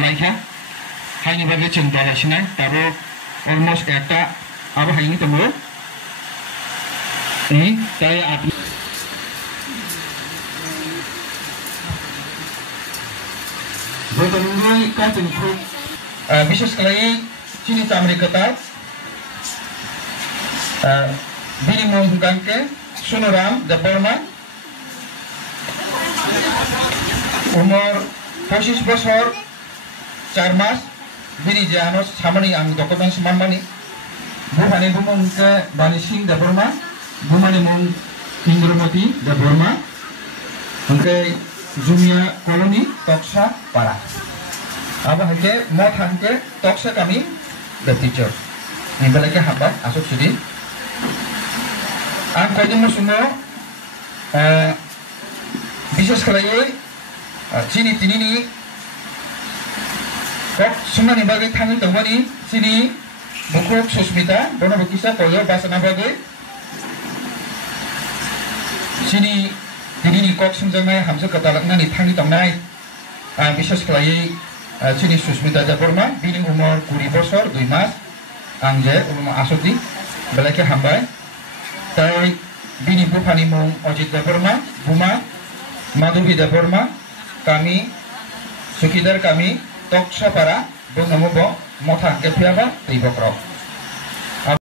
लाइखा हाइनि बागै जों दालासिनाय दाबो अलमोस्ट एकटा आबो हाइनि दंबो ताई आप Bertemu kantin kru bisa sekali sini tamri kata bini menghubungkan ke Sonoram the Burma umur 25 bosor 4 mas bini janos samani ang dokumen semamani bukan bumung ke Bani Singh the Burma bumani mung Indromati the Burma angkai Jumia koloni Toksa para. Apa hake mau hake Toksa kami the teacher. Ini balik hamba asuk sini. Ang kau ni semua bisa sekali sini tini ni. Kau semua ni bagi tangan tahu ni sini buku Susmita, bono bukisa kau ya bahasa nabagai sini. Jadi ni kok semjangnya hamsa ketalaknya ni tangi tamnai bisa sekali sini Susmita Jaburma bini umur 20 bosor 2 mas angje ulama asuti belakang hambai tai bini bupani mung Ojit Jaburma Buma Madhubi Jaburma kami sukidar kami Toksa para bungamu bo motha kepiaba tibokro